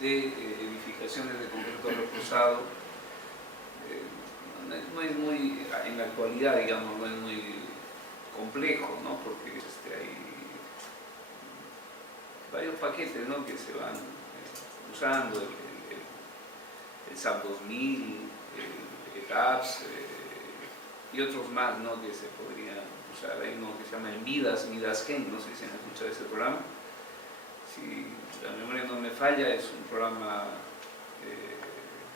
de edificaciones de concreto reforzado. No es muy, en la actualidad, digamos, no es muy complejo, ¿no? Porque hay varios paquetes, ¿no?, que se van usando, el SAP 2000, el ETAPS y otros más, ¿no?, que se podrían usar. Hay uno que se llama el Midas Gen, no sé si han escuchado ese programa. Si la memoria no me falla, es un programa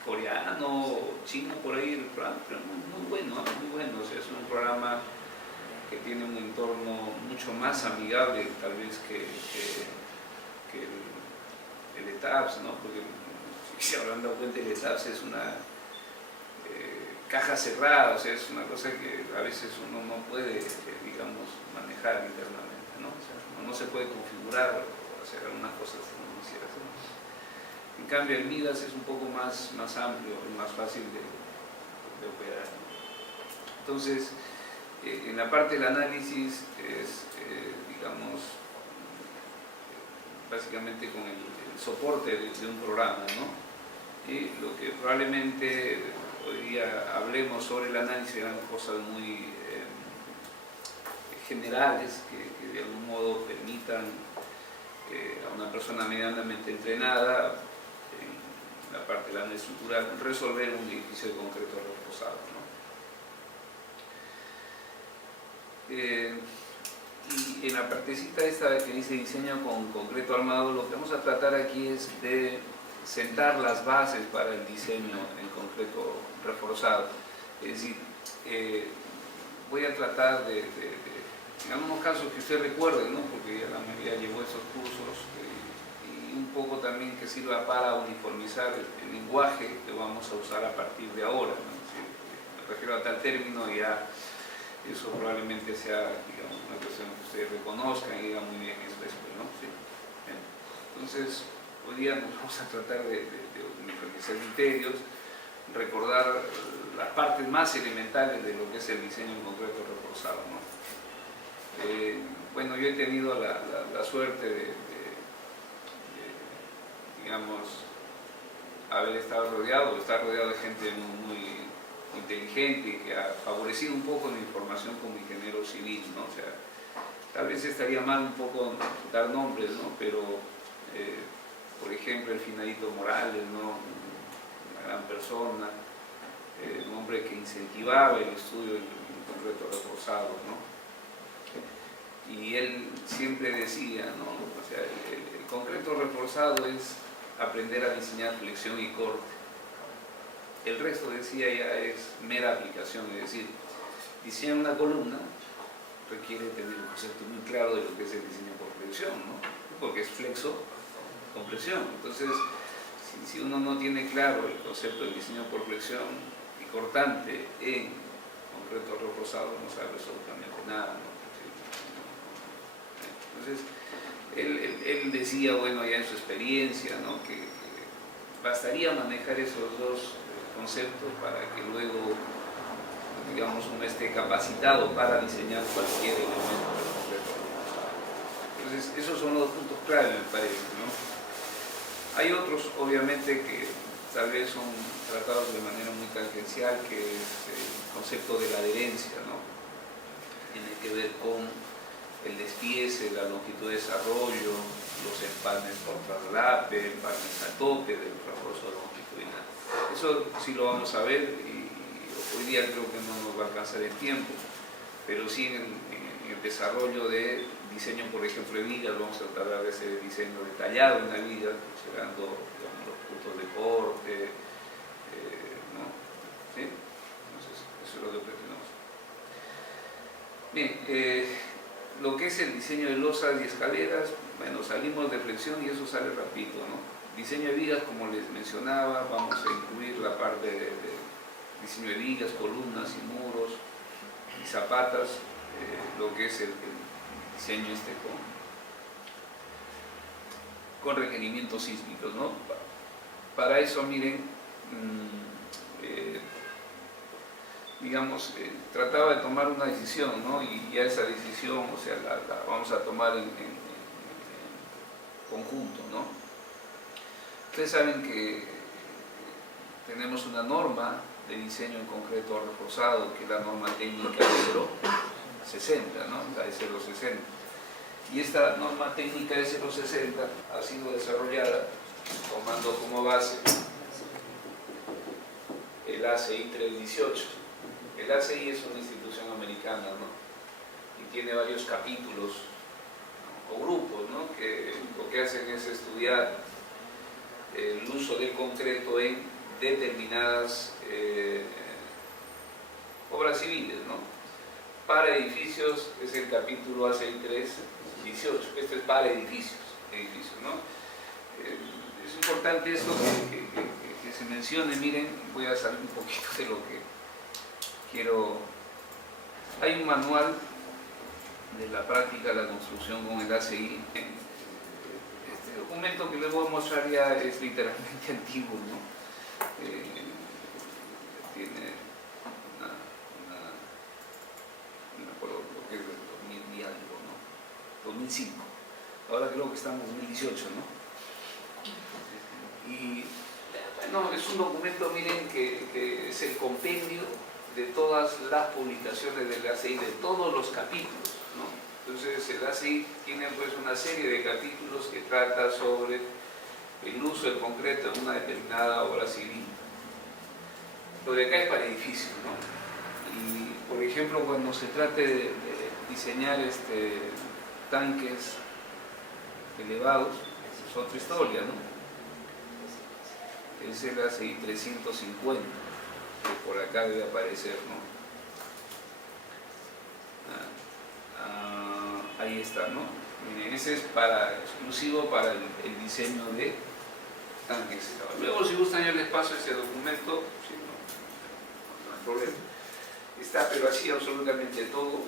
coreano o chino, por ahí el programa, pero muy bueno, ¿eh? Muy bueno. O sea, es un programa que tiene un entorno mucho más amigable tal vez que el ETAPS, ¿no? Porque si se habrán dado cuenta, el ETAPS es una caja cerrada, o sea, es una cosa que a veces uno no puede, digamos, manejar internamente, ¿no? O sea, no se puede configurar o hacer algunas cosas que uno quisiera hacer. En cambio, el Midas es un poco más amplio y más fácil de operar, ¿no? Entonces, en la parte del análisis es, digamos, básicamente con el soporte de un programa, ¿no? Y lo que probablemente hoy día hablemos sobre el análisis eran cosas muy generales que de algún modo permitan a una persona medianamente entrenada en la parte del análisis estructural resolver un edificio de concreto reforzado, ¿no? Y en la partecita esta que dice diseño con concreto armado, lo que vamos a tratar aquí es de sentar las bases para el diseño en concreto reforzado. Es decir, voy a tratar de en algunos casos que usted recuerde, ¿no?, porque ya la mayoría llevó esos cursos, y un poco también que sirva para uniformizar el lenguaje que vamos a usar a partir de ahora, ¿no? Es decir, me refiero a tal término, ya eso probablemente sea, digamos, una cuestión que ustedes reconozcan y digan muy bien eso después, ¿no? ¿Sí? Bien. Entonces, hoy día nos vamos a tratar de uniformizar criterios, recordar las partes más elementales de lo que es el diseño en concreto reforzado, ¿no? Bueno, yo he tenido la suerte de, digamos, estar rodeado de gente muy inteligente y que ha favorecido un poco mi formación como ingeniero civil, ¿no? O sea, tal vez estaría mal un poco dar nombres, ¿no? Pero, por ejemplo, el Finadito Morales, ¿no?, una gran persona, un hombre que incentivaba el estudio en concreto reforzado, ¿no? Y él siempre decía, ¿no?, o sea, el concreto reforzado es aprender a diseñar flexión y corte. El resto, decía, ya es mera aplicación, es decir, diseñar una columna requiere tener un concepto muy claro de lo que es el diseño por flexión, ¿no? Porque es flexo con presión. Entonces, si uno no tiene claro el concepto del diseño por flexión y cortante en concreto reforzado, no sabe absolutamente nada, ¿no? Entonces, él decía, bueno, ya en su experiencia, ¿no?, que bastaría manejar esos dos conceptos para que luego, digamos, uno esté capacitado para diseñar cualquier elemento del concreto reforzado. Entonces, esos son los puntos clave, me parece, ¿no? Hay otros, obviamente, que tal vez son tratados de manera muy tangencial, que es el concepto de la adherencia, ¿no? Tiene que ver con el despiece, la longitud de desarrollo, los empalmes por traslape, empalmes a tope del refuerzo longitudinal. Eso sí lo vamos a ver y hoy día creo que no nos va a alcanzar el tiempo, pero sí en el desarrollo de diseño, por ejemplo, de vigas, vamos a tratar de ese diseño detallado en la viga, considerando, digamos, los puntos de corte, ¿no? ¿Sí? Entonces, eso es lo que pretendemos. Bien, lo que es el diseño de losas y escaleras, bueno, salimos de flexión y eso sale rápido, ¿no? Diseño de vigas, como les mencionaba, vamos a incluir la parte de diseño de vigas, columnas y muros y zapatas, lo que es el diseño con requerimientos sísmicos, ¿no? Para eso, miren, digamos, trataba de tomar una decisión, ¿no? Y ya esa decisión, o sea, la vamos a tomar en conjunto, ¿no? Ustedes saben que tenemos una norma de diseño en concreto reforzado, que es la norma técnica de 060, ¿no? La de 060. Y esta norma técnica de 060 ha sido desarrollada tomando como base el ACI 318. El ACI es una institución americana, ¿no? Y tiene varios capítulos, ¿no? O grupos, ¿no? Que lo que hacen es estudiar el uso del concreto en determinadas obras civiles, ¿no? Para edificios es el capítulo ACI 318. Esto es para edificios, ¿no? Es importante esto que se mencione. Miren, voy a salir un poquito de lo que quiero. Hay un manual de la práctica de la construcción con el ACI. Este documento que les voy a mostrar ya es literalmente antiguo, ¿no? Tiene no me acuerdo lo que es del 2000 y algo, ¿no? 2005. Ahora creo que estamos en 2018, ¿no? Y bueno, es un documento, miren, que es el compendio de todas las publicaciones del ACI, de todos los capítulos, ¿no? Entonces el ACI tiene pues una serie de capítulos que trata sobre el uso del concreto en una determinada obra civil. Lo de acá es para edificios, ¿no? Y por ejemplo, cuando se trate de diseñar tanques elevados, es otra historia, ¿no? Es el ACI 350, que por acá debe aparecer, ¿no? Ahí está, ¿no? Miren, ese es exclusivo para el diseño de tanques elevados. Luego, si gustan, yo les paso ese documento, sí, no hay problema. Está, pero así absolutamente todo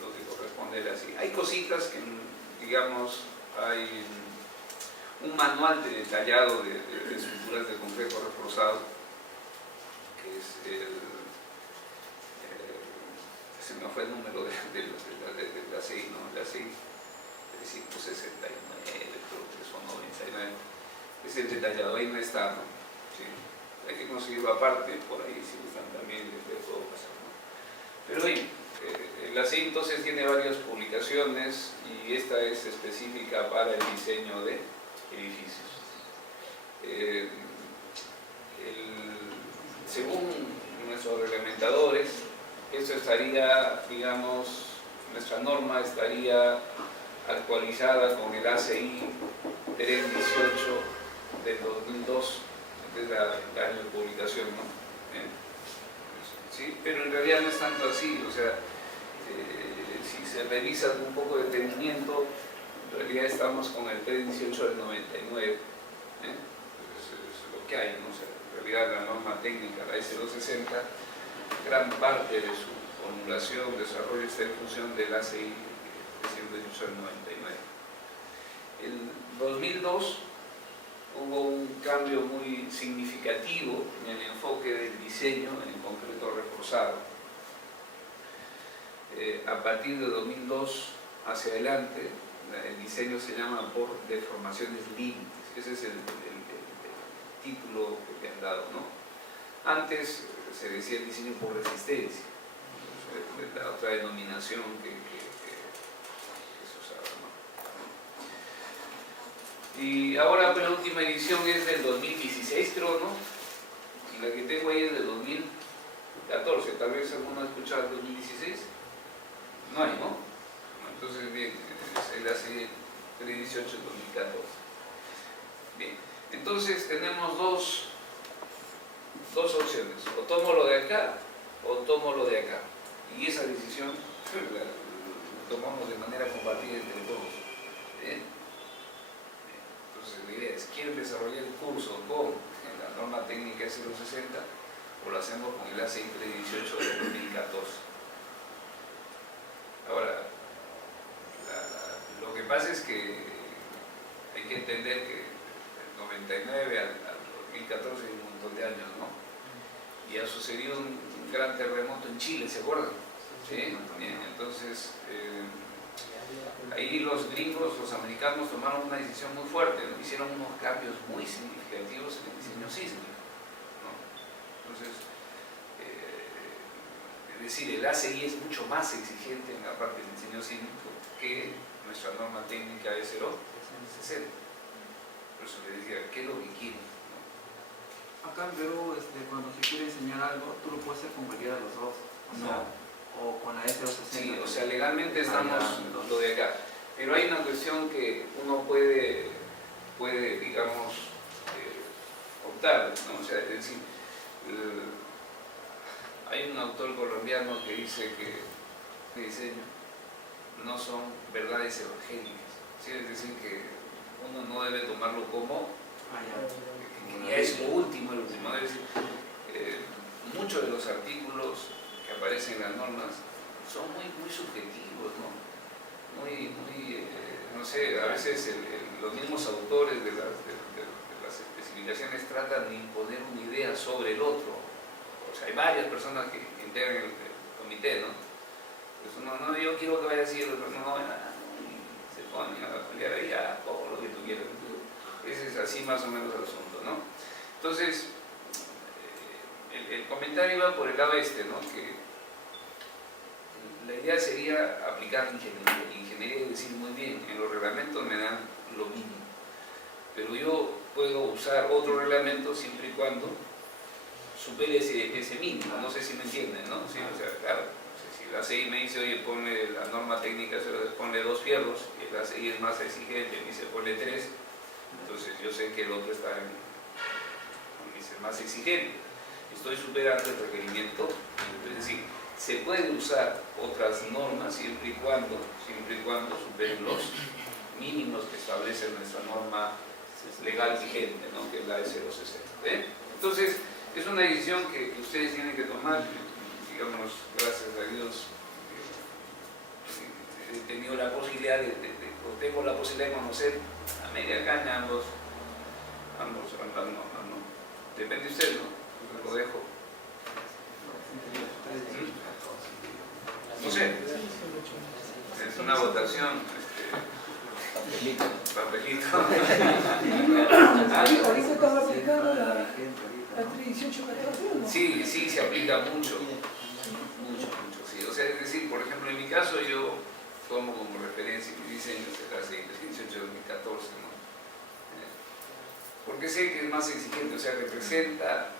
lo que corresponde así. Hay cositas que, digamos, hay un manual detallado de estructuras de concreto reforzado, que es se me fue el número de la ACI, ¿no? La ACI 369, creo que son 99. Es el detallado, ahí no está, ¿no? Sí. Hay que conseguirlo aparte, por ahí si gustan también les puedo pasar, ¿no? Pero bien, el ACI entonces tiene varias publicaciones y esta es específica para el diseño de edificios. Según nuestros reglamentadores, esto estaría, digamos, nuestra norma estaría actualizada con el ACI 318 del 2002, que es el año de publicación, ¿no? ¿Sí? Pero en realidad no es tanto así, o sea, si se revisa con un poco de detenimiento, en realidad estamos con el 318 del 99, es lo que hay, ¿no? O sea, en realidad la norma técnica, la S260, gran parte de su formulación, desarrollo está en función del ACI 318 del 99. En 2002 hubo un cambio muy significativo en el enfoque del diseño en concreto reforzado. A partir de 2002 hacia adelante, el diseño se llama por deformaciones límites. Ese es el título que le han dado, ¿no? Antes se decía el diseño por resistencia, la otra denominación que se usaba, ¿no? Y ahora la última edición es del 2016, creo, ¿no? Y la que tengo ahí es del 2014, tal vez alguno ha escuchado el 2016. No hay, ¿no? Entonces, bien, es el ACI 318 del 2014. Bien, entonces tenemos dos opciones, o tomo lo de acá o tomo lo de acá, y esa decisión la tomamos de manera compartida entre todos. ¿Bien? Entonces la idea es, ¿quieren desarrollar el curso con la norma técnica 060 o lo hacemos con el ACI 318 de 2014? Ahora, lo que pasa es que hay que entender que del 99 al 2014 hay un montón de años, ¿no? Y ha sucedido un gran terremoto en Chile, ¿se acuerdan? Sí. Bien, entonces Ahí los gringos, los americanos tomaron una decisión muy fuerte, ¿no? Hicieron unos cambios muy significativos en el diseño sísmico, ¿no? Entonces, es decir, el ACI es mucho más exigente en la parte del diseño sísmico que nuestra norma técnica de 060. Por eso le decía, ¿qué es lo que quieren? ¿No? Acá en Perú, cuando se quiere enseñar algo, tú lo puedes hacer con cualquiera de los dos. O con la S260. Sí, o sea, legalmente estamos lo de acá. Pero hay una cuestión que uno puede digamos, optar, ¿no? O sea, es decir, hay un autor colombiano que dice que diseño no son verdades evangélicas. ¿Sí? Es decir, que uno no debe tomarlo como que ya es lo último, Es decir, muchos de los artículos que aparecen en las normas son muy subjetivos, ¿no? No sé, a veces los mismos autores de las especificaciones tratan de imponer una idea sobre el otro. O sea, hay varias personas que integran el comité, ¿no? Pues no, yo quiero que vaya así, el otro no, y se ponen a pelear ahí a todo lo que tú quieras. Ese es así más o menos el asunto, ¿no? Entonces, el comentario va por el lado ¿no? Que la idea sería aplicar la ingeniería. Ingeniería es decir, muy bien, en los reglamentos me dan lo mínimo, pero yo puedo usar otro reglamento siempre y cuando supere ese mínimo. No sé si me entienden, ¿no? Sí, o sea, claro, si la ACI me dice, oye, ponle la norma técnica, ponle 2 fierros, y la ACI es más exigente, me dice, ponle 3, entonces yo sé que el otro está más exigente. Estoy superando el requerimiento, es decir, se puede usar otras normas siempre y cuando superen los mínimos que establece nuestra norma legal vigente, ¿no? Que es la de 060. Entonces, es una decisión que ustedes tienen que tomar. Digamos, gracias a Dios, he tenido la posibilidad o tengo la posibilidad de conocer a media caña ambas normas, ¿no? Depende de usted, ¿no? Lo dejo. No sé, es una votación, papelito. Ahorita están aplicando la 1814, ¿no? Sí, se aplica mucho, sí. O sea, es decir, por ejemplo, en mi caso yo tomo como referencia mi diseño de la 18-2014, ¿no? Porque sé que es más exigente, o sea, representa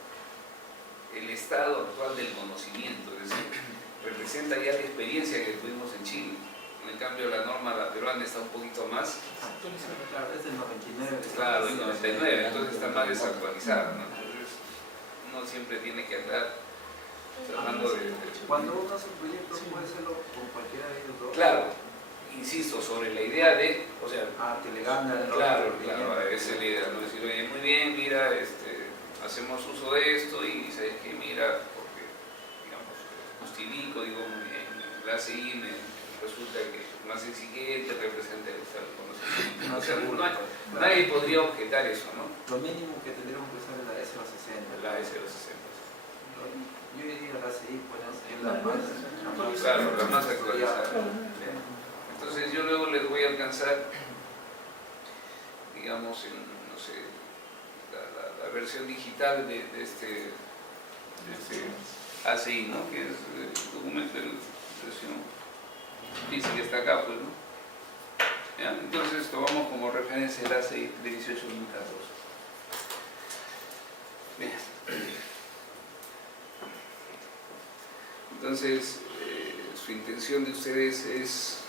el estado actual del conocimiento, es decir, representa ya la experiencia que tuvimos en Chile. En cambio, la norma, la peruana, está un poquito más... Claro, es del 99. Claro, del 99, entonces está más desactualizada, ¿no? Entonces, uno siempre tiene que andar tratando de... Cuando uno hace un proyecto, puede hacerlo con cualquiera de ellos dos. Claro, insisto, sobre la idea de... O sea, que le gana. Claro, esa es la idea, ¿no? Decir, oye, muy bien, mira, hacemos uso de esto y sabes que mira, porque, digamos, justifico, digo, la ACI resulta que es más exigente, representa el estado de conocimiento. O sea, nadie podría objetar eso, ¿no? Lo mínimo que tendríamos que usar es la S260. La S260. Yo diría la ACI, pues, es la más... Claro, la más actualizada. Entonces yo luego les voy a alcanzar, digamos, no sé, la versión digital de este ACI, ¿no? Que es el documento de versión física que está acá, pues, ¿no? ¿Ya? Entonces tomamos como referencia el ACI de 18-2014. Bien. Entonces, su intención de ustedes es,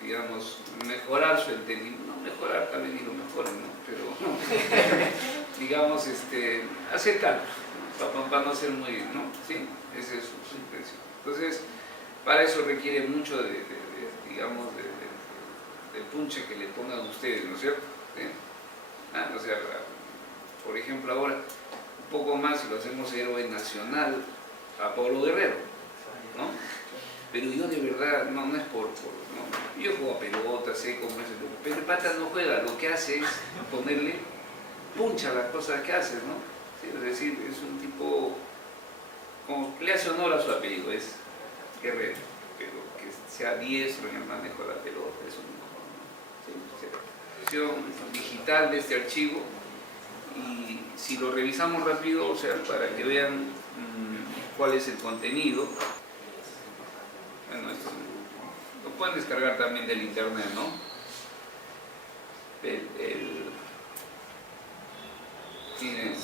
digamos, mejorar su entendimiento, no mejorar, tal vez ni lo mejoren, ¿no? Pero, digamos, hacer cálculos, para no ser muy, ¿no? Sí, esa es su intención. Entonces, para eso requiere mucho digamos, del punche que le pongan ustedes, ¿no es cierto? ¿Sí? O sea, por ejemplo, ahora, un poco más, si lo hacemos héroe nacional a Pablo Guerrero, ¿no? Pero yo de verdad, no es por ¿no? Yo juego a pelota, sé cómo es el juego, pero el pata no juega, lo que hace es ponerle puncha a las cosas que haces, ¿no? Sí, es decir, es un tipo, como le hace honor a su apellido, es Guerrero. pero que sea diestro en el manejo de la pelota, eso es mejor, ¿no? Sí, versión digital de este archivo, y si lo revisamos rápido, o sea, para que vean cuál es el contenido, bueno, esto lo pueden descargar también del internet, ¿no? Miren,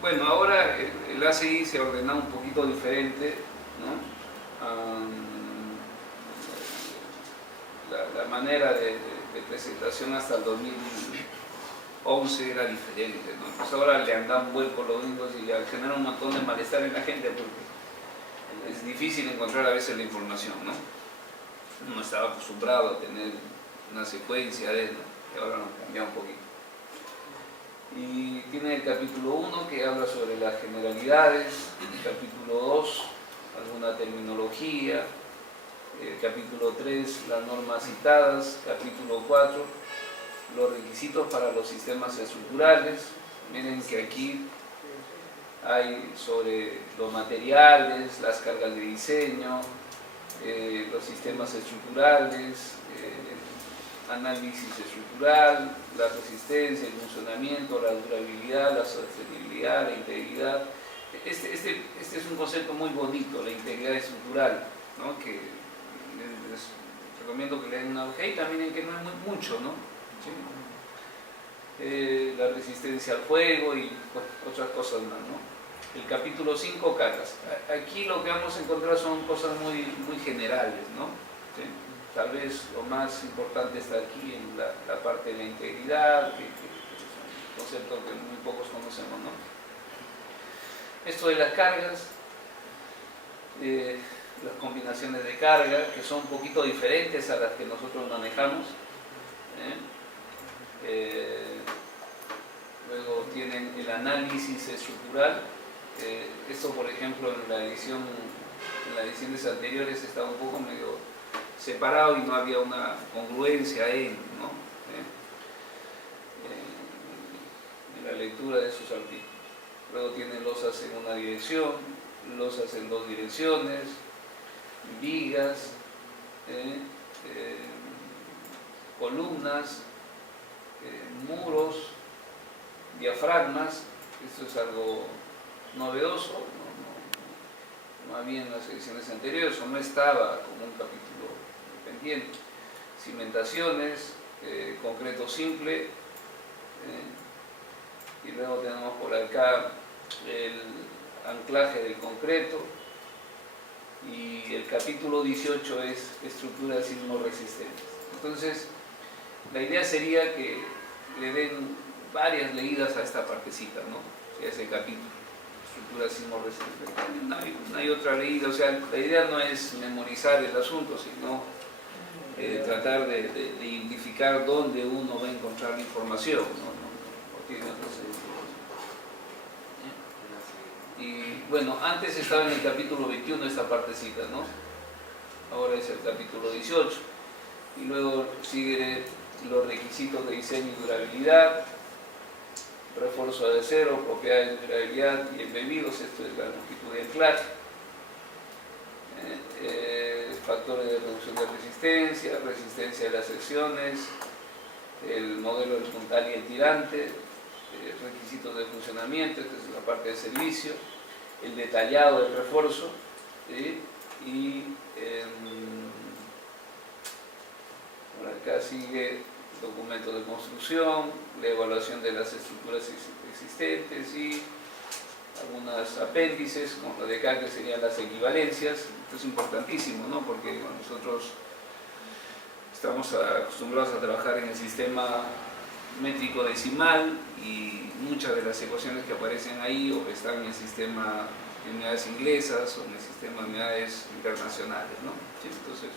bueno, ahora el ACI se ha ordenado un poquito diferente, ¿no? La manera de presentación hasta el 2011 era diferente, ¿no? Pues ahora le han dado un vuelco los gringos y genera un montón de malestar en la gente porque es difícil encontrar a veces la información, ¿no? Uno estaba acostumbrado a tener una secuencia de, ¿no? Y ahora lo han cambiado un poquito. Y tiene el capítulo 1 que habla sobre las generalidades, el capítulo 2 alguna terminología, el capítulo 3 las normas citadas, capítulo 4 los requisitos para los sistemas estructurales. Miren que aquí hay sobre los materiales, las cargas de diseño, los sistemas estructurales, análisis estructural, la resistencia, el funcionamiento, la durabilidad, la sostenibilidad, la integridad. Este es un concepto muy bonito, la integridad estructural, ¿no? Que les recomiendo que le den una ojeada, y también en que no es mucho, ¿no? ¿Sí? La resistencia al fuego y bueno, otras cosas más, ¿no? El capítulo 5, cargas. Aquí lo que vamos a encontrar son cosas muy generales, ¿no? ¿Sí? Tal vez lo más importante está aquí en la parte de la integridad, que es un concepto que muy pocos conocemos, ¿no? Esto de las cargas, las combinaciones de carga, que son un poquito diferentes a las que nosotros manejamos. Luego tienen el análisis estructural. Esto, por ejemplo, en las ediciones anteriores estaba un poco medio separado y no había una congruencia ¿no? En la lectura de esos artículos. Luego tienen losas en una dirección, losas en dos direcciones, vigas, columnas, muros, diafragmas. Esto es algo novedoso, no había en las ediciones anteriores, o no estaba como un capítulo pendiente. Cimentaciones, concreto simple, y luego tenemos por acá el anclaje del concreto, y el capítulo 18 es estructuras sismo resistentes. Entonces, la idea sería que le den varias leídas a esta partecita, ¿no? O sea, ese capítulo, estructuras sismo resistentes. No hay otra leída, o sea, la idea no es memorizar el asunto, sino tratar de identificar dónde uno va a encontrar la información, no tiene otro sentido. Y bueno, antes estaba en el capítulo 21 esta partecita, ¿no? Ahora es el capítulo 18. Y luego sigue los requisitos de diseño y durabilidad, refuerzo de acero, propiedades de durabilidad y embebidos. Esto es la longitud de anclaje. Factores de reducción de resistencia, resistencia de las secciones, el modelo del puntal y el tirante, requisitos de funcionamiento, esta es la parte de servicio, el detallado del refuerzo, ¿sí? Y por acá sigue documentos de construcción, la evaluación de las estructuras existentes y algunos apéndices, como lo de acá que serían las equivalencias. Esto es importantísimo, ¿no? Porque nosotros estamos acostumbrados a trabajar en el sistema métrico decimal y muchas de las ecuaciones que aparecen ahí o están en el sistema de unidades inglesas o en el sistema de unidades internacionales, ¿no? Sí, entonces,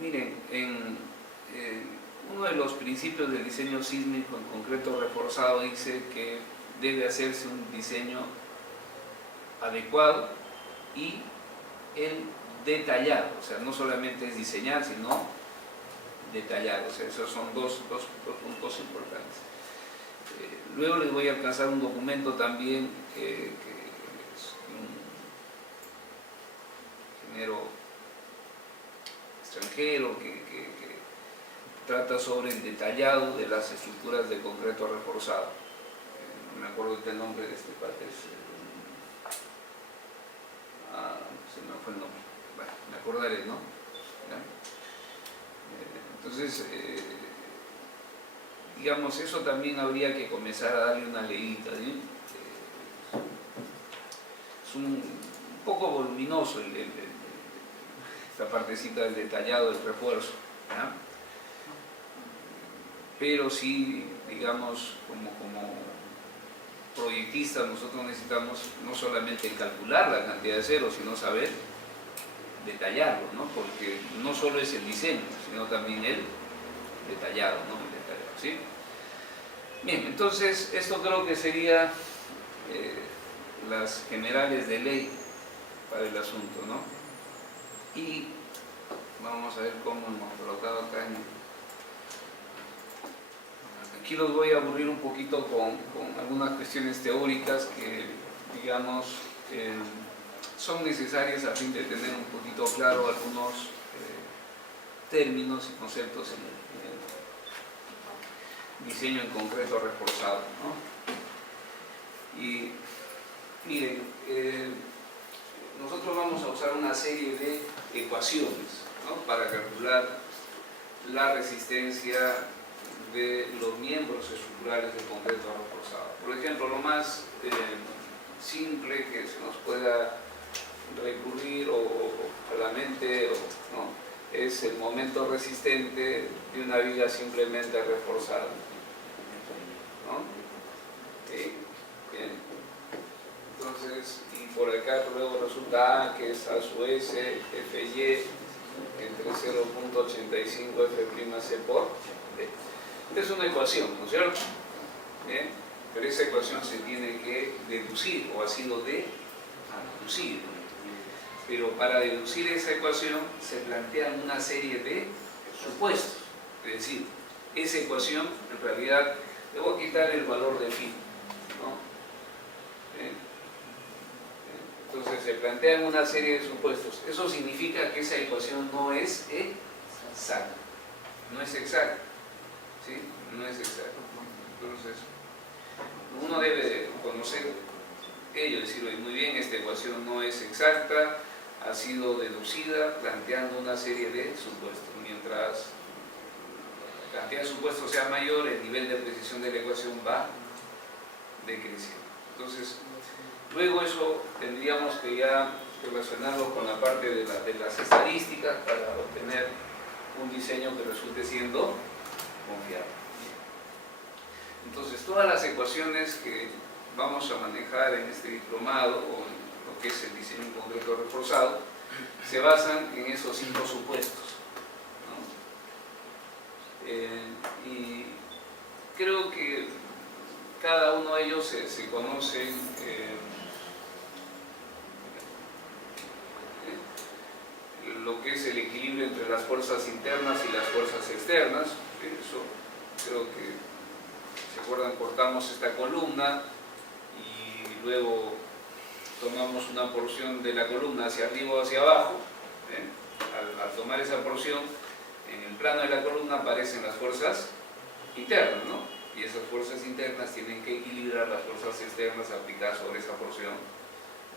miren, uno de los principios del diseño sísmico en concreto reforzado dice que debe hacerse un diseño adecuado y detallado, o sea, no solamente es diseñar, sino detallar, o sea, esos son dos puntos importantes. Luego les voy a alcanzar un documento también que es un ingeniero extranjero que trata sobre el detallado de las estructuras de concreto reforzado. No me acuerdo del nombre de este parte, se me fue el nombre. Bueno, me acordaré, ¿no? ¿Ya? Entonces, digamos, eso también habría que comenzar a darle una leída, ¿sí? Es un poco voluminoso esta partecita del detallado del refuerzo, ¿ya? Pero sí, digamos, como proyectistas nosotros necesitamos no solamente calcular la cantidad de ceros, sino saber detallarlo, ¿no? Porque no solo es el diseño, sino también el detallado, ¿no? El detallado, ¿sí? Bien, entonces esto creo que sería las generales de ley para el asunto, ¿no? Y vamos a ver cómo hemos colocado acá aquí los voy a aburrir un poquito con algunas cuestiones teóricas que, digamos, son necesarias a fin de tener un poquito claro algunos términos y conceptos en el diseño en concreto reforzado, ¿no? Y miren, nosotros vamos a usar una serie de ecuaciones, ¿no? Para calcular la resistencia de los miembros estructurales del concreto reforzado. Por ejemplo, lo más simple que se nos pueda recurrir a la mente, ¿no? Es el momento resistente de una viga simplemente reforzada, ¿no? ¿Sí? Bien. Entonces, y por acá luego resulta A, que es A su S, FY, entre 0.85 F'C por D. Esta es una ecuación, ¿no es cierto? ¿Bien? Pero esa ecuación se tiene que deducir, o ha sido deducido. Pero para deducir esa ecuación se plantean una serie de supuestos. Es decir, esa ecuación, en realidad, le voy a quitar el valor de phi, ¿no? ¿Bien? Entonces se plantean una serie de supuestos. Eso significa que esa ecuación no es exacta. No es exacta. ¿Sí? No es exacto. Entonces, uno debe conocer ello, decirlo muy bien, esta ecuación no es exacta, ha sido deducida planteando una serie de supuestos. Mientras la cantidad de supuestos sea mayor, el nivel de precisión de la ecuación va decreciendo. Entonces, luego eso tendríamos que ya relacionarlo con la parte de las estadísticas para obtener un diseño que resulte siendo confiable. Entonces, todas las ecuaciones que vamos a manejar en este diplomado o en lo que es el diseño en concreto reforzado se basan en esos 5 supuestos, ¿no? Y creo que cada uno de ellos se conoce lo que es el equilibrio entre las fuerzas internas y las fuerzas externas. Eso creo que, ¿se acuerdan? Cortamos esta columna y luego tomamos una porción de la columna hacia arriba o hacia abajo. Al tomar esa porción, en el plano de la columna aparecen las fuerzas internas, ¿no? Y esas fuerzas internas tienen que equilibrar las fuerzas externas aplicadas sobre esa porción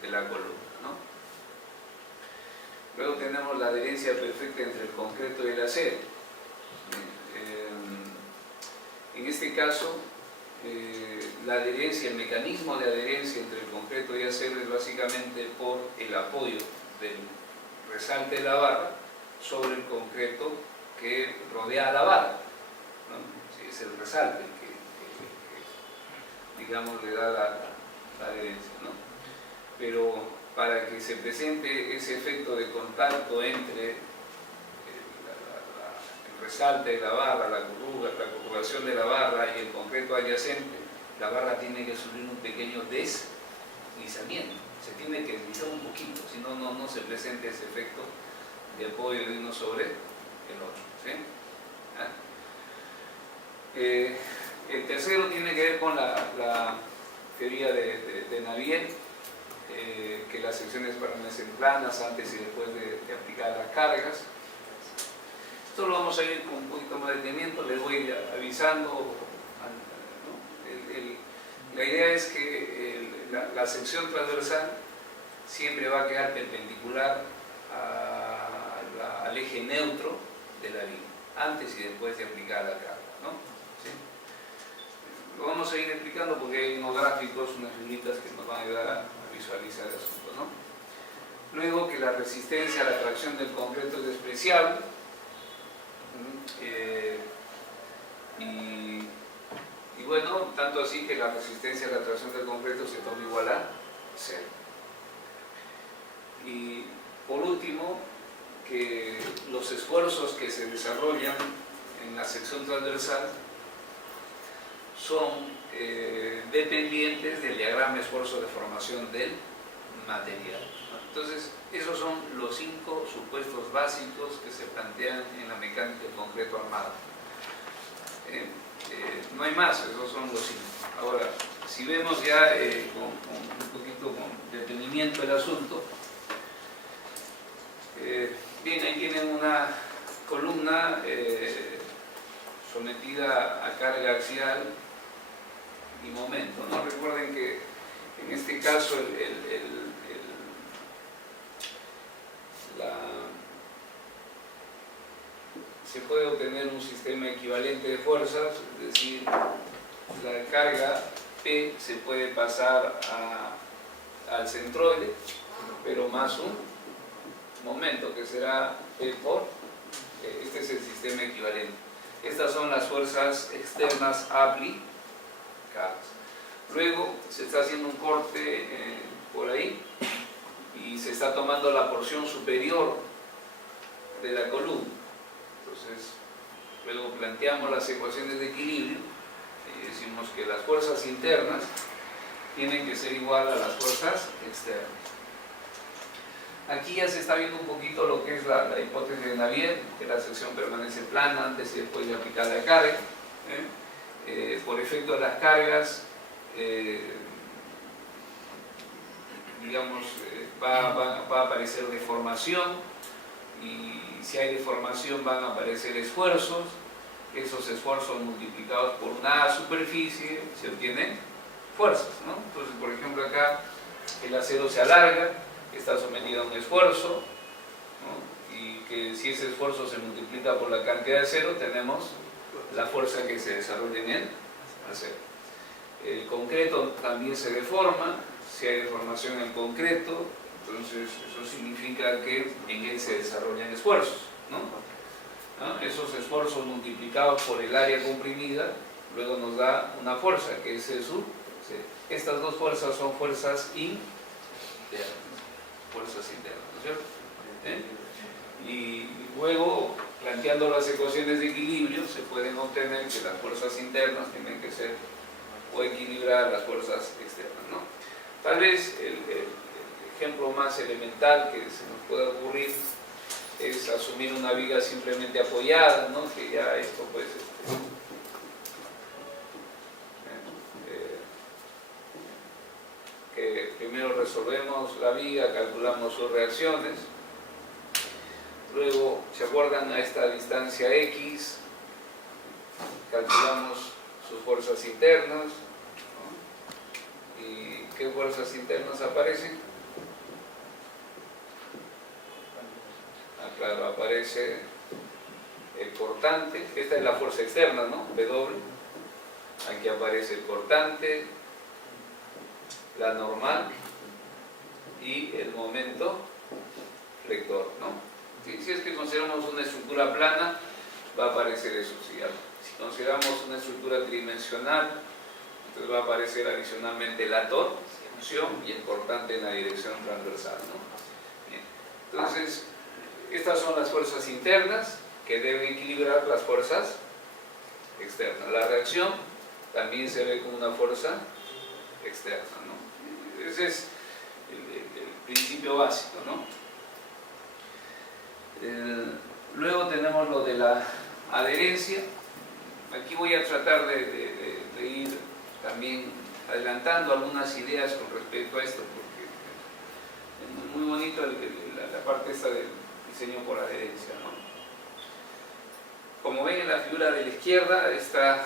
de la columna, ¿no? Luego tenemos la adherencia perfecta entre el concreto y el acero. En este caso, la adherencia, el mecanismo de adherencia entre el concreto y acero es básicamente por el apoyo del resalte de la barra sobre el concreto que rodea a la barra, ¿no? Sí, es el resalte que digamos, le da la adherencia, ¿no? Pero para que se presente ese efecto de contacto entre el resalte de la barra, la curvación de la barra y el concreto adyacente, la barra tiene que sufrir un pequeño deslizamiento, se tiene que deslizar un poquito, si no, no se presenta ese efecto de apoyo de uno sobre el otro, ¿sí? El tercero tiene que ver con la teoría de Navier, que las secciones permanecen planas antes y después de aplicar las cargas. Esto lo vamos a ir con un poquito más de detenimiento, les voy avisando, ¿no? La idea es que la sección transversal siempre va a quedar perpendicular al eje neutro de la línea, antes y después de aplicar la carga, ¿no? ¿Sí? Lo vamos a ir explicando porque hay unos gráficos, unas figuritas que nos van a ayudar a visualizar el asunto, ¿no? Luego que la resistencia a la tracción del concreto es despreciable, y bueno, tanto así que la resistencia a la tracción del concreto se toma igual a 0. Y por último, que los esfuerzos que se desarrollan en la sección transversal son dependientes del diagrama esfuerzo de formación del material. Entonces, esos son los 5 supuestos básicos que se plantean en la mecánica del concreto armado. No hay más, esos son los 5. Ahora, si vemos ya con un poquito con detenimiento el asunto, bien, ahí tienen una columna sometida a carga axial y momento, ¿no? Recuerden que en este caso se puede obtener un sistema equivalente de fuerzas, es decir, la carga P se puede pasar al centroide, pero más un momento que será P por, este es el sistema equivalente. Estas son las fuerzas externas aplicadas. Luego se está haciendo un corte por ahí y se está tomando la porción superior de la columna. Entonces, luego planteamos las ecuaciones de equilibrio y decimos que las fuerzas internas tienen que ser igual a las fuerzas externas. Aquí ya se está viendo un poquito lo que es la hipótesis de Navier, que la sección permanece plana antes y después de aplicar la carga. Por efecto de las cargas, digamos, va a aparecer deformación, y si hay deformación van a aparecer esfuerzos. Esos esfuerzos multiplicados por una superficie se obtienen fuerzas, ¿no? Entonces, por ejemplo, acá el acero se alarga, está sometido a un esfuerzo, ¿no? Y que si ese esfuerzo se multiplica por la cantidad de acero, tenemos la fuerza que se desarrolla en el acero. El concreto también se deforma. Si hay deformación en el concreto, entonces eso significa que en él se desarrollan esfuerzos, ¿no? Esos esfuerzos multiplicados por el área comprimida luego nos da una fuerza, que es eso. Estas dos fuerzas son fuerzas internas, ¿no es cierto? Y luego, planteando las ecuaciones de equilibrio, se pueden obtener que las fuerzas internas tienen que ser o equilibrar las fuerzas externas, ¿no? Tal vez el ejemplo más elemental que se nos pueda ocurrir es asumir una viga simplemente apoyada, ¿no? Que ya esto pues que primero resolvemos la viga, calculamos sus reacciones, luego se acuerdan a esta distancia X, calculamos sus fuerzas internas, ¿no? ¿Y qué fuerzas internas aparecen? Claro, aparece el cortante, esta es la fuerza externa, ¿no? W. Aquí aparece el cortante, la normal y el momento rector, ¿no? Si es que consideramos una estructura plana, va a aparecer eso. Si consideramos una estructura tridimensional, entonces va a aparecer adicionalmente la torsión y el cortante en la dirección transversal, ¿no? Bien. Entonces, estas son las fuerzas internas que deben equilibrar las fuerzas externas. La reacción también se ve como una fuerza externa, ¿no? Ese es el principio básico, ¿no? Luego tenemos lo de la adherencia. aquí voy a tratar de ir también adelantando algunas ideas con respecto a esto, porque es muy bonito la parte esta del diseño por adherencia, ¿no? Como ven en la figura de la izquierda está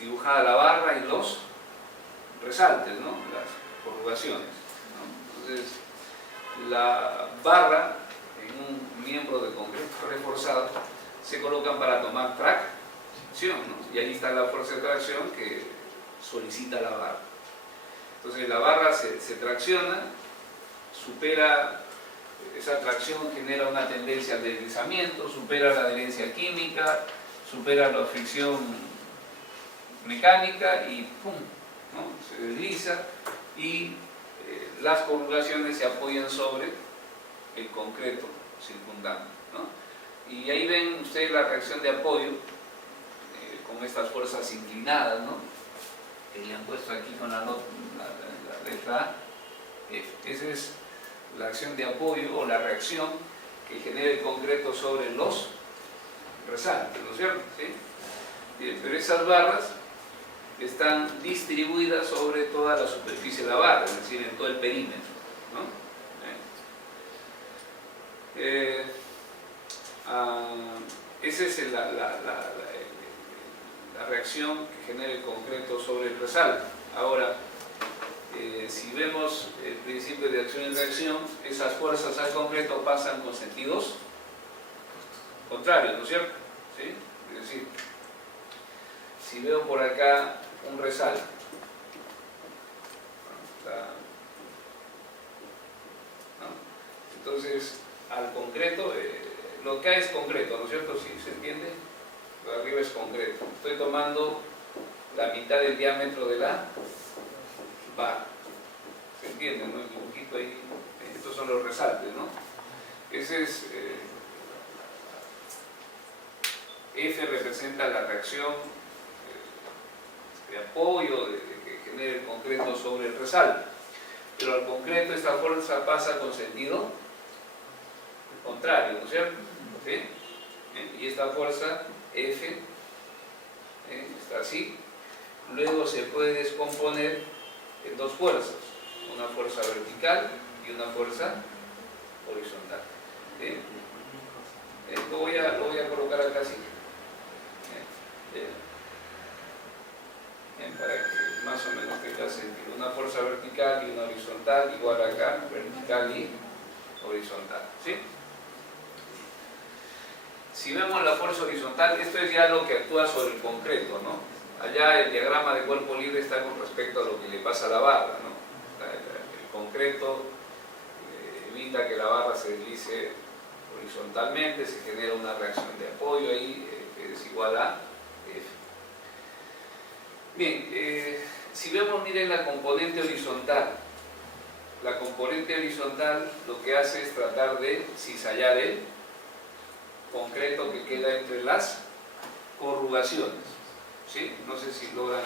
dibujada la barra y los resaltes, ¿no? Las corrugaciones, ¿no? Entonces, la barra en un miembro de concreto reforzado se colocan para tomar tracción, ¿no? Y ahí está la fuerza de tracción que solicita la barra. Entonces la barra se tracciona, supera, esa tracción genera una tendencia al deslizamiento, supera la adherencia química, supera la fricción mecánica y ¡pum!, ¿no? Se desliza y las corrugaciones se apoyan sobre el concreto circundante, ¿no? Y ahí ven ustedes la reacción de apoyo con estas fuerzas inclinadas, ¿no? Que le han puesto aquí con la letra A, F. Esa es la acción de apoyo o la reacción que genera el concreto sobre los resaltes, ¿no es cierto? ¿Sí? Bien, pero esas barras están distribuidas sobre toda la superficie de la barra, es decir, en todo el perímetro, ¿no? Esa es la reacción que genera el concreto sobre el resalte. Ahora, si vemos el principio de acción y reacción, esas fuerzas al concreto pasan con sentidos contrarios, ¿no es cierto? ¿Sí? Es decir, si veo por acá un resalte, ¿no? Entonces al concreto, lo que hay es concreto, ¿no es cierto? ¿Sí se entiende? Lo de arriba es concreto. Estoy tomando la mitad del diámetro de la barra. ¿Se entiende, no? El dibujito ahí, estos son los resaltes, ¿no? Ese es F representa la reacción de apoyo que genera el concreto sobre el resalte. Pero al concreto esta fuerza pasa con sentido contrario, ¿no es cierto? ¿Sí? Y esta fuerza F está así. Luego se puede descomponer en dos fuerzas, una fuerza vertical y una fuerza horizontal. ¿Sí? Lo voy a colocar acá así. Para que más o menos tenga sentido. Una fuerza vertical y una horizontal, igual acá, vertical y horizontal. ¿Sí? Si vemos la fuerza horizontal, esto es ya lo que actúa sobre el concreto, ¿no? Allá el diagrama de cuerpo libre está con respecto a lo que le pasa a la barra, ¿no? El concreto evita que la barra se deslice horizontalmente, se genera una reacción de apoyo ahí que es igual a F. Bien, si vemos, miren la componente horizontal. La componente horizontal lo que hace es tratar de cizallar el concreto que queda entre las corrugaciones. ¿Sí? No sé si logran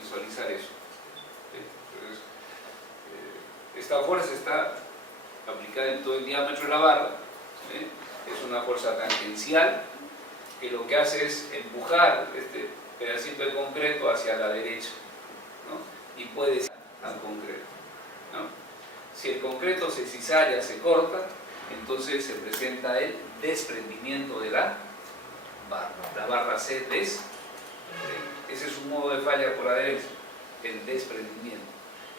visualizar eso. ¿Sí? Entonces, esta fuerza está aplicada en todo el diámetro de la barra. ¿Sí? Es una fuerza tangencial que lo que hace es empujar este pedacito de concreto hacia la derecha, ¿no? Y puede ir al concreto, ¿no? Si el concreto se cizalla, se corta, entonces se presenta el desprendimiento de la barra. La barra se desprende. Ese es un modo de falla por adherencia, el desprendimiento.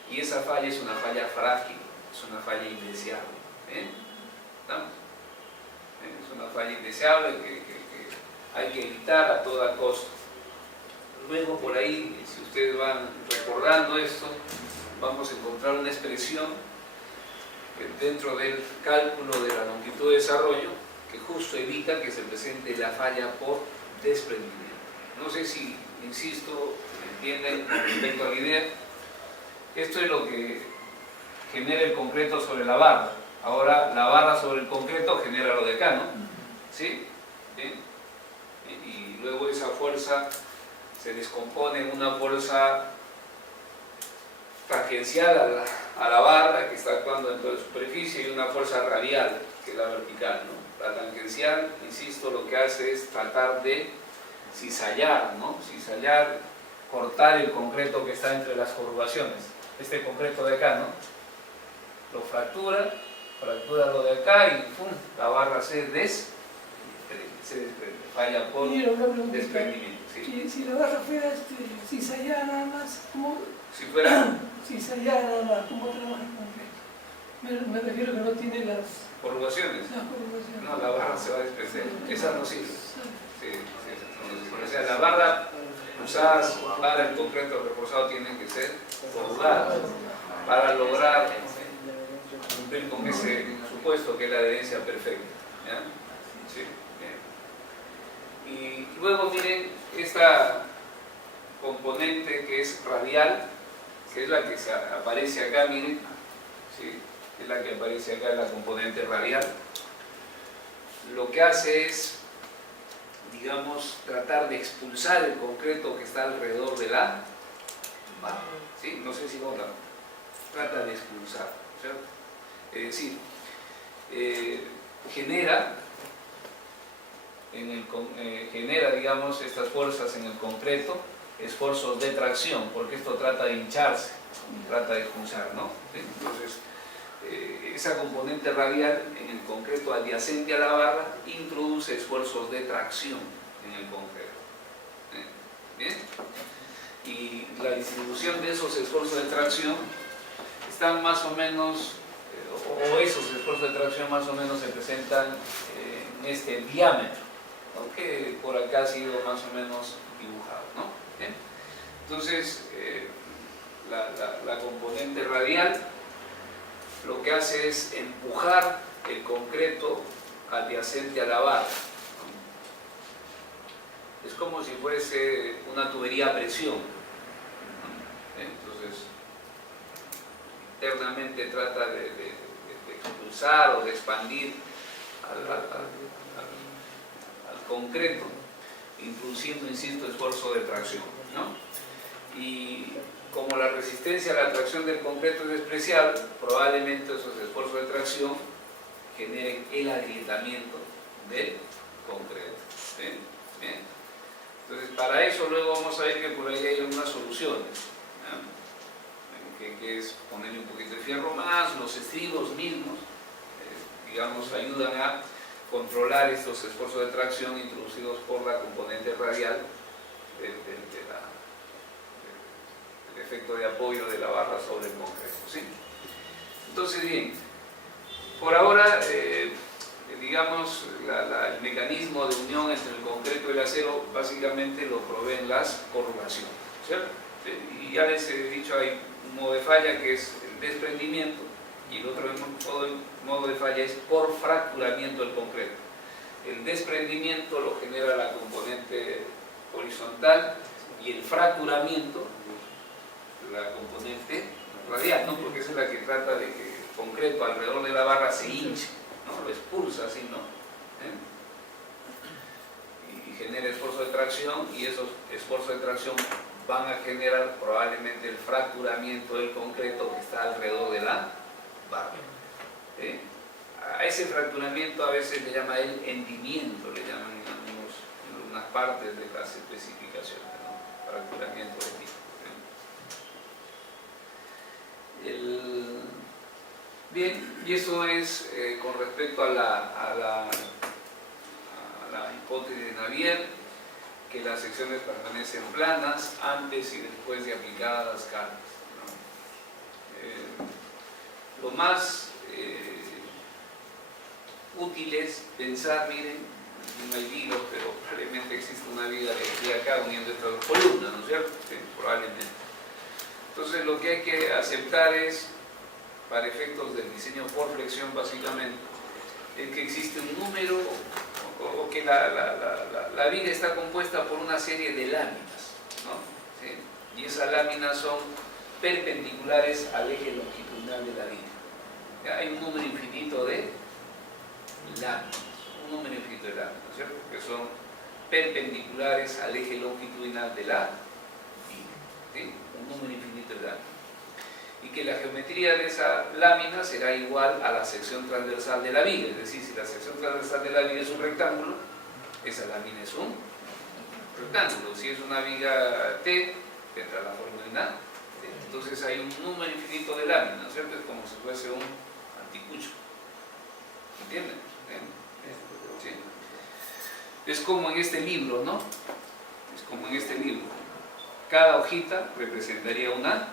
Y esa falla es una falla frágil, es una falla indeseable. ¿Estamos? Es una falla indeseable que hay que evitar a toda costa. Luego por ahí, si ustedes van recordando esto, vamos a encontrar una expresión dentro del cálculo de la longitud de desarrollo que justo evita que se presente la falla por desprendimiento. No sé si, insisto, entienden con respecto a la idea. Esto es lo que genera el concreto sobre la barra. Ahora la barra sobre el concreto genera lo de acá, ¿no? ¿Sí? ¿Sí? Y luego esa fuerza se descompone en una fuerza tangencial a la barra que está actuando dentro de la superficie y una fuerza radial que es la vertical, ¿no? La tangencial, insisto, lo que hace es tratar de cizallar, ¿no? Cizallar, cortar el concreto que está entre las corrugaciones. Este concreto de acá, ¿no? Lo fractura lo de acá y ¡pum! La barra se desprende, falla por Y una preguntita, desprendimiento. ¿Sí? si la barra fuera cizallar nada más, ¿cómo? Si fuera Cizallar nada más, ¿cómo trabaja el concreto? Me refiero que no tiene las corrugaciones, corrugaciones. no, la barra se va a desprender. Esa no sirve. Sí. Sí, o sea, la barra usadas para el concreto reforzado tienen que ser corrugadas para lograr cumplir con ese supuesto que es la adherencia perfecta. ¿Ya? Sí, bien. Y luego miren esta componente que es radial, que es la que aparece acá, miren, ¿sí? Es la que aparece acá, la componente radial. Lo que hace es, digamos, tratar de expulsar el concreto que está alrededor de la barra. ¿Sí? No sé si nota. Trata de expulsar, ¿cierto? Es decir, genera, digamos, estas fuerzas en el concreto, esfuerzos de tracción, porque esto trata de hincharse, trata de expulsar, ¿no? ¿Sí? Entonces, esa componente radial en el concreto adyacente a la barra introduce esfuerzos de tracción en el concreto. ¿Bien? Y la distribución de esos esfuerzos de tracción están más o menos, o esos esfuerzos de tracción más o menos se presentan en este diámetro, ¿no? Que por acá ha sido más o menos dibujado, ¿no? ¿Bien? Entonces, la componente radial lo que hace es empujar el concreto adyacente a la barra. Es como si fuese una tubería a presión. Entonces, internamente trata de expulsar o de expandir al concreto, introduciendo, insisto, esfuerzo de tracción, ¿no? Y como la resistencia a la tracción del concreto es despreciable, probablemente esos esfuerzos de tracción generen el agrietamiento del concreto. ¿Sí? Bien. Entonces, para eso luego vamos a ver que por ahí hay algunas soluciones, ¿no? que es ponerle un poquito de fierro más, los estribos mismos, digamos, ayudan a controlar estos esfuerzos de tracción introducidos por la componente radial del efecto de apoyo de la barra sobre el concreto. ¿Sí? Entonces, bien, por ahora, digamos, el mecanismo de unión entre el concreto y el acero básicamente lo proveen las corrugaciones, ¿cierto? Y ya les he dicho, hay un modo de falla que es el desprendimiento y el otro modo de falla es por fracturamiento del concreto. El desprendimiento lo genera la componente horizontal y el fracturamiento la componente radial, ¿no? Porque esa es la que trata de que el concreto alrededor de la barra se hinche, ¿no? Lo expulsa así, ¿no? Y genera esfuerzo de tracción, y esos esfuerzos de tracción van a generar probablemente el fracturamiento del concreto que está alrededor de la barra. A ese fracturamiento a veces le llama el hendimiento, le llaman en algunas partes de las especificaciones, ¿no? Fracturamiento de tipo. Bien, y eso es con respecto a la hipótesis de Navier, que las secciones permanecen planas antes y después de aplicadas las cargas, ¿no? Lo más útil es pensar, miren, no hay vigas, pero probablemente existe una viga de aquí a acá uniendo estas dos columnas, ¿no es cierto? Sí, probablemente. Entonces lo que hay que aceptar es, para efectos del diseño por flexión básicamente, es que existe un número, o que la viga está compuesta por una serie de láminas, ¿no? ¿Sí? Y esas láminas son perpendiculares al eje longitudinal de la viga. ¿Ya? Hay un número infinito de láminas, ¿cierto? Que son perpendiculares al eje longitudinal de la viga, ¿sí? Un número infinito de láminas. Y que la geometría de esa lámina será igual a la sección transversal de la viga, es decir, si la sección transversal de la viga es un rectángulo, esa lámina es un rectángulo. Si es una viga T, tendrá la forma de una T. Entonces hay un número infinito de láminas, ¿cierto? Es como si fuese un anticucho. ¿Entienden? ¿Sí? Es como en este libro, ¿no? Es como en este libro. Cada hojita representaría una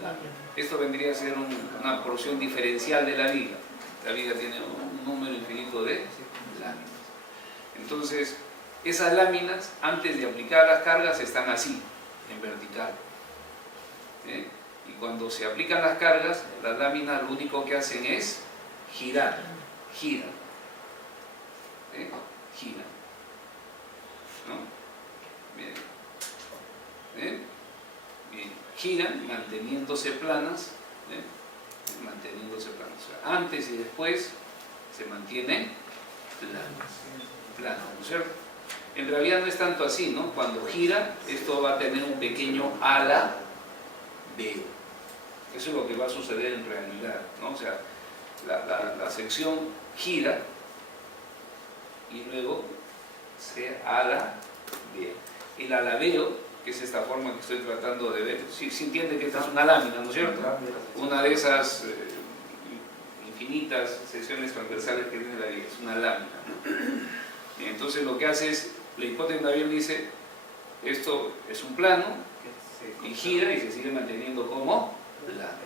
lámina. Esto vendría a ser una porción diferencial de la viga. La viga tiene un número infinito de láminas. Entonces, esas láminas, antes de aplicar las cargas, están así, en vertical. Y cuando se aplican las cargas, las láminas lo único que hacen es girar. Giran. Giran. ¿No? Bien. Bien. Giran manteniéndose planas. Manteniéndose planas. O sea, antes y después se mantienen planas. ¿No es cierto? En realidad no es tanto así, ¿no? Cuando gira, esto va a tener un pequeño ala veo. Eso es lo que va a suceder en realidad, ¿no? O sea, la sección gira y luego se ala veo. El alabeo, que es esta forma que estoy tratando de ver, sí entiende que esta es una lámina, ¿no es cierto? Una de esas infinitas secciones transversales que tiene la viga, es una lámina, ¿no? Entonces lo que hace es, la hipótesis de Navier dice, esto es un plano y gira y se sigue manteniendo como plano.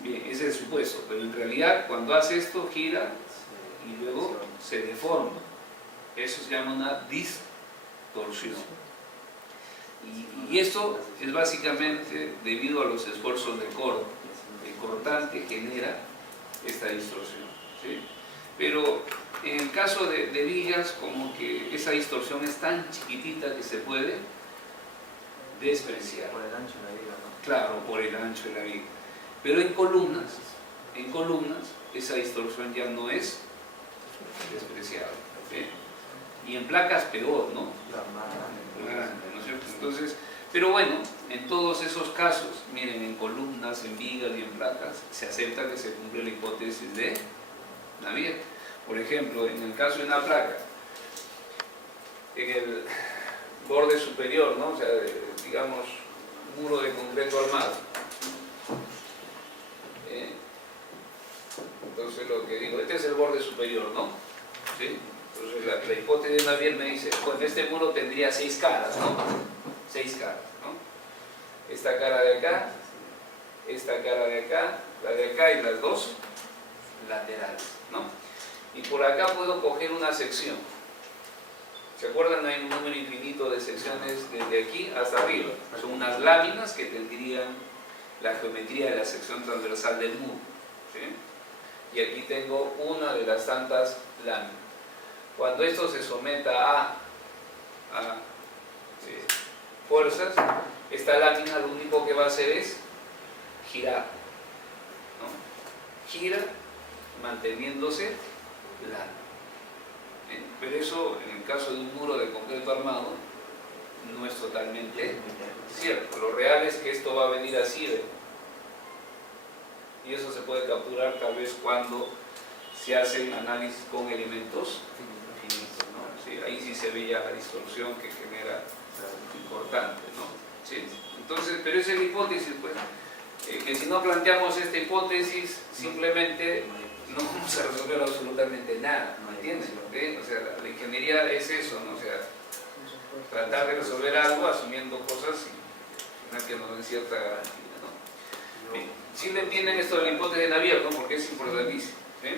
Bien, ese es el supuesto, pero en realidad cuando hace esto gira y luego se deforma. Eso se llama una distorsión. Y esto es básicamente debido a los esfuerzos de corte. El cortante genera esta distorsión, ¿sí? Pero en el caso de vigas, como que esa distorsión es tan chiquitita que se puede despreciar. Por el ancho de la viga, ¿no? Claro, por el ancho de la viga. Pero en columnas, esa distorsión ya no es despreciable, ¿sí? Y en placas peor, ¿no? ¿No es cierto? Entonces, pero bueno, en todos esos casos, miren, en columnas, en vigas y en placas, se acepta que se cumple la hipótesis de Navier. Por ejemplo, en el caso de una placa, en el borde superior, ¿no? O sea, digamos, muro de concreto armado. Entonces lo que digo, este es el borde superior, ¿no? ¿Sí? Entonces la hipótesis de Navier me dice, pues este muro tendría 6 caras, ¿no? 6 caras, ¿no? Esta cara de acá, esta cara de acá, la de acá y las dos laterales, ¿no? Y por acá puedo coger una sección. ¿Se acuerdan? Hay un número infinito de secciones desde aquí hasta arriba. Son unas láminas que tendrían la geometría de la sección transversal del muro, ¿sí? Y aquí tengo una de las tantas láminas. Cuando esto se someta a fuerzas, esta lámina lo único que va a hacer es girar, ¿no? Gira manteniéndose plano. Pero eso, en el caso de un muro de concreto armado, no es totalmente cierto. Lo real es que esto va a venir así, ¿ve? Y eso se puede capturar tal vez cuando se hacen análisis con elementos finitos, ¿no? Sí, ahí sí se ve ya la distorsión que genera importante, ¿no? ¿Sí? Entonces, pero esa es la hipótesis, pues, que si no planteamos esta hipótesis, simplemente no vamos a resolver absolutamente nada, ¿no entienden? O sea, la ingeniería es eso, ¿no? O sea, tratar de resolver algo asumiendo cosas que nos den cierta garantía, ¿no? Bien. Si le entienden esto de la hipótesis de Navier, ¿no? Porque es importantísimo, ¿sí?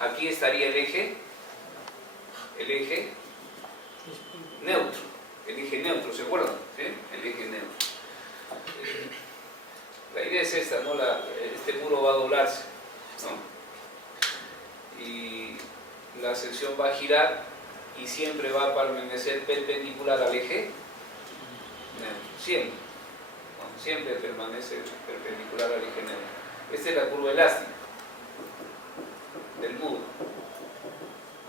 Aquí estaría el eje neutro, ¿se acuerdan? ¿Sí? El eje neutro. La idea es esta, ¿no? Este muro va a doblarse, ¿no? Y la sección va a girar y siempre va a permanecer perpendicular al eje neutro, siempre, ¿no? Siempre permanece perpendicular al eje neutro. Esta es la curva elástica del muro,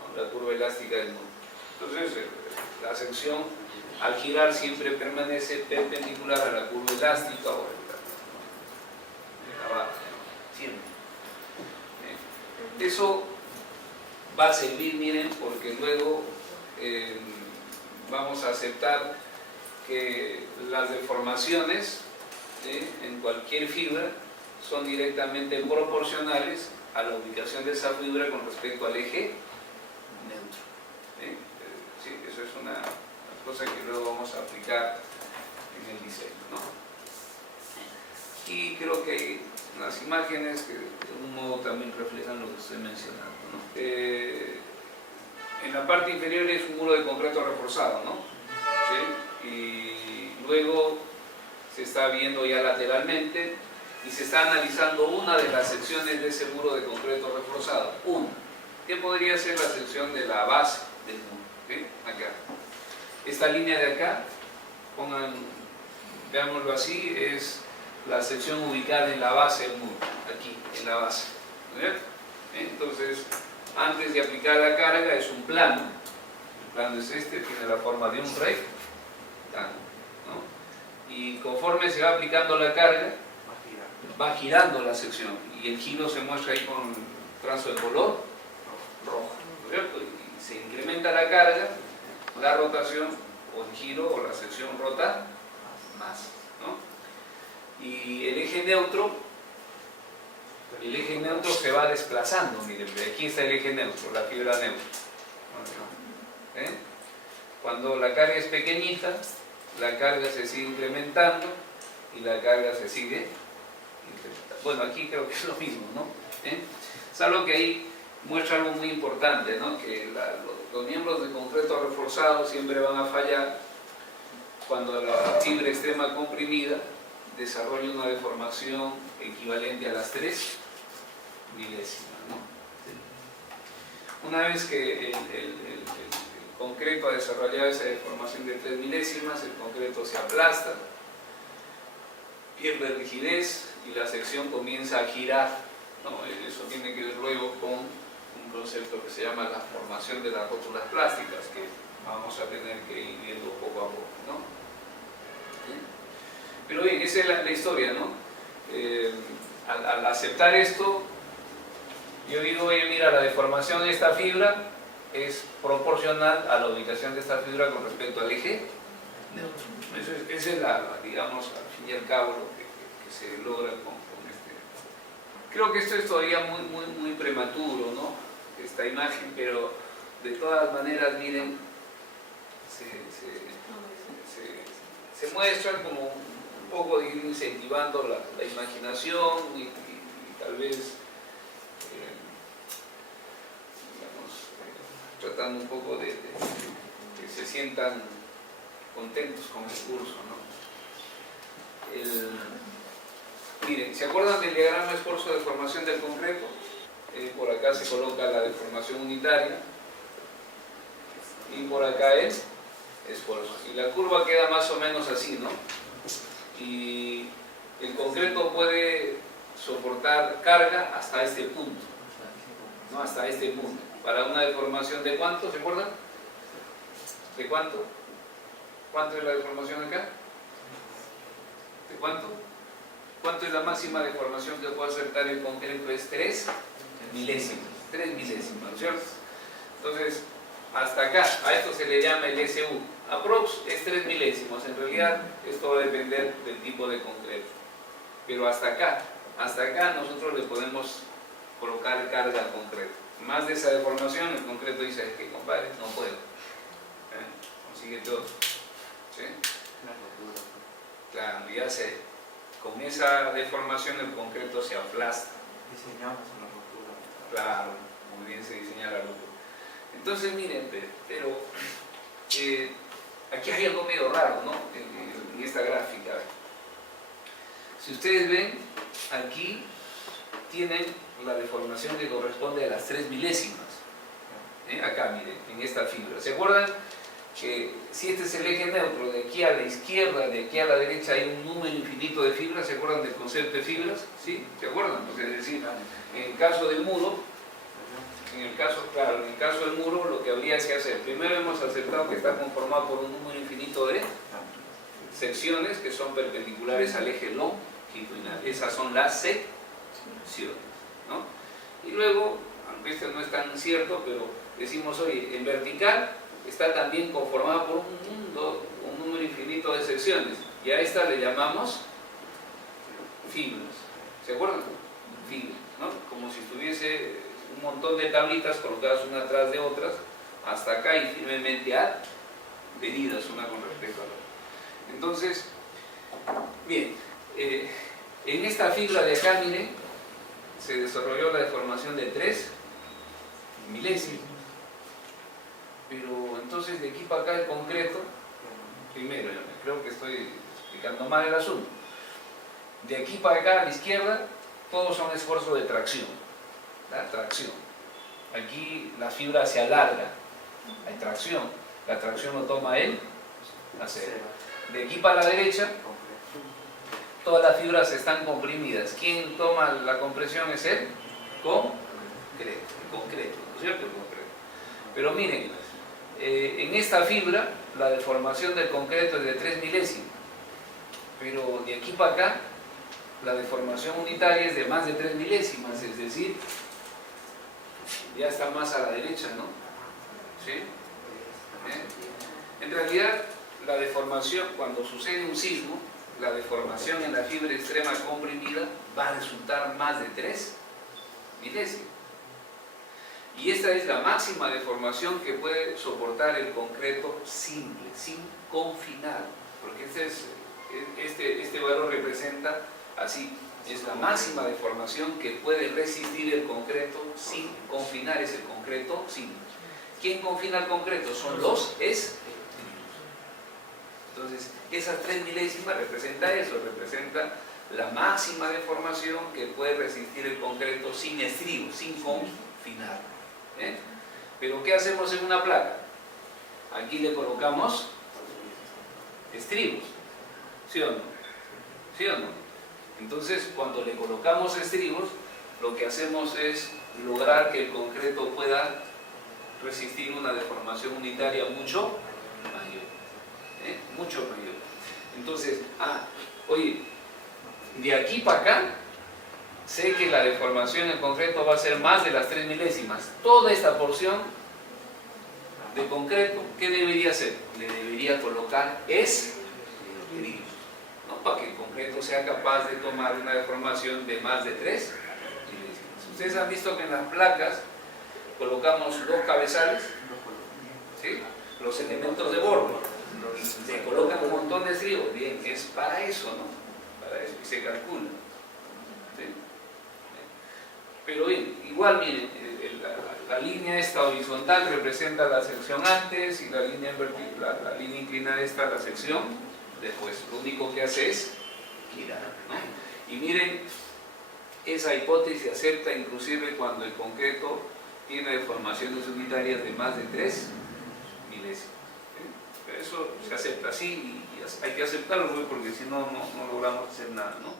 ¿no? La curva elástica del muro. Entonces, la sección al girar siempre permanece perpendicular a la curva elástica o la barra, ¿no? Siempre. Eso va a servir, miren, porque luego vamos a aceptar que las deformaciones en cualquier fibra son directamente proporcionales a la ubicación de esa fibra con respecto al eje neutro. Sí, eso es una cosa que luego vamos a aplicar en el diseño, ¿no? Y creo que hay unas imágenes que de algún modo también reflejan lo que estoy mencionando, ¿no? En la parte inferior es un muro de concreto reforzado, ¿no? ¿Sí? Y luego se está viendo ya lateralmente y se está analizando una de las secciones de ese muro de concreto reforzado. Una. ¿Qué podría ser la sección de la base del muro? ¿Sí? Acá. Esta línea de acá, veámoslo así, es la sección ubicada en la base del muro, aquí, en la base. ¿Verdad? Entonces, antes de aplicar la carga es un plano. El plano es este, tiene la forma de un rectángulo, ¿no? Y conforme se va aplicando la carga, va girando la sección. Y el giro se muestra ahí con trazo de color rojo, ¿cierto? Y se incrementa la carga, la rotación, o el giro, o la sección rota más, ¿no? Y el eje neutro se va desplazando. Miren, aquí está el eje neutro, la fibra neutra. Cuando la carga es pequeñita, la carga se sigue incrementando y la carga se sigue incrementando. Bueno, aquí creo que es lo mismo, ¿no? Salvo que ahí muestra algo muy importante, ¿no? Que los miembros de concreto reforzado siempre van a fallar cuando la fibra extrema comprimida desarrolla una deformación equivalente a las 3 milésimas, ¿no? Una vez que el concreto ha desarrollado esa deformación de 3 milésimas, el concreto se aplasta, pierde rigidez y la sección comienza a girar, ¿no? Eso tiene que ver luego con un concepto que se llama la formación de las rótulas plásticas, que vamos a tener que ir viendo poco a poco, ¿no? Pero bien, esa es la historia, ¿no? Al aceptar esto, yo digo, oye, mira, la deformación de esta fibra es proporcional a la ubicación de esta fibra con respecto al eje neutro. Esa es digamos, al fin y al cabo, lo que se logra con este. Creo que esto es todavía muy prematuro, ¿no? Esta imagen, pero de todas maneras, miren, se muestran como un poco de ir incentivando la imaginación y tal vez tratando un poco de que se sientan contentos con el curso, ¿no? Miren, ¿se acuerdan del diagrama esfuerzo de deformación del concreto? Por acá se coloca la deformación unitaria y por acá el esfuerzo. Y la curva queda más o menos así, ¿no? Y el concreto puede soportar carga hasta este punto, ¿no? Hasta este punto. Para una deformación de ¿cuánto? ¿Se acuerdan? ¿De cuánto? ¿Cuánto es la deformación acá? ¿De cuánto? ¿Cuánto es la máxima deformación que puede aceptar el concreto? Es 3 milésimas. 3 milésimas, ¿no es cierto? Entonces, hasta acá, a esto se le llama el SU. Aprox es 3 milésimos. En realidad, esto va a depender del tipo de concreto. Pero hasta acá nosotros le podemos colocar carga al concreto. Más de esa deformación, el concreto dice, es que compadre, no puedo. Consigue todo. ¿Sí? Claro, ya sé. Con esa deformación el concreto se aplasta. Diseñamos una ruptura. Claro, muy bien se diseña la ruptura. Entonces, miren, pero aquí hay algo medio raro, ¿no? En esta gráfica. Si ustedes ven, aquí tienen la deformación que corresponde a las 3 milésimas. Acá, miren, en esta fibra. ¿Se acuerdan que si este es el eje neutro, de aquí a la izquierda, de aquí a la derecha hay un número infinito de fibras? ¿Se acuerdan del concepto de fibras? ¿Sí? ¿Se acuerdan? O sea, es decir, en el caso del muro, en el caso del muro, lo que habría que hacer, primero hemos aceptado que está conformado por un número infinito de secciones que son perpendiculares al eje longitudinal. Esas son las secciones, ¿no? Y luego, aunque esto no es tan cierto, pero decimos, oye, en vertical está también conformada por un número infinito de secciones, y a esta le llamamos fibras. ¿Se acuerdan? Fibras, ¿no? Como si estuviese un montón de tablitas colocadas una atrás de otras, hasta acá y firmemente adheridas una con respecto a la otra. Entonces, bien, en esta fibra de acá, miren, se desarrolló la deformación de 3 milésimos. Pero entonces de aquí para acá el concreto, primero, creo que estoy explicando mal el asunto. De aquí para acá a la izquierda, todos son esfuerzos de tracción. La tracción. Aquí la fibra se alarga, hay tracción. La tracción lo toma el acero. De aquí para la derecha, todas las fibras están comprimidas. ¿Quién toma la compresión? Es el concreto, ¿no es cierto? El concreto. Pero miren, en esta fibra la deformación del concreto es de 3 milésimos, pero de aquí para acá la deformación unitaria es de más de 3 milésimas, es decir, ya está más a la derecha, ¿no? ¿Sí? En realidad, la deformación, cuando sucede un sismo, la deformación en la fibra extrema comprimida va a resultar más de 3 milésimos. Y esta es la máxima deformación que puede soportar el concreto simple, sin confinar, porque este valor representa así, es la máxima deformación que puede resistir el concreto sin confinar, es el concreto simple. ¿Quién confina el concreto? Son los estribos. Entonces, esas 3 milésimas representa eso, representa la máxima deformación que puede resistir el concreto sin estribos, sin confinar. Pero ¿qué hacemos en una placa? Aquí le colocamos estribos, ¿sí o no? ¿Sí o no? Entonces, cuando le colocamos estribos, lo que hacemos es lograr que el concreto pueda resistir una deformación unitaria mucho mayor. Mucho mayor. Entonces, oye, de aquí para acá, sé que la deformación en concreto va a ser más de las 3 milésimas. Toda esta porción de concreto, ¿qué debería hacer? Le debería colocar estribos, ¿no? Para que el concreto sea capaz de tomar una deformación de más de 3 milésimas. Ustedes han visto que en las placas colocamos los cabezales, ¿sí? Los elementos de borde, se colocan un montón de estribos. Bien, es para eso, ¿no? Para eso, y se calcula. ¿Sí? Pero bien, igual miren, la línea esta horizontal representa la sección antes y la línea inclinada esta la sección después. Lo único que hace es girar, ¿no? Y miren, esa hipótesis acepta inclusive cuando el concreto tiene deformaciones unitarias de más de 3 milésimas. Eso se acepta así y hay que aceptarlo, porque si no, no logramos hacer nada, ¿no?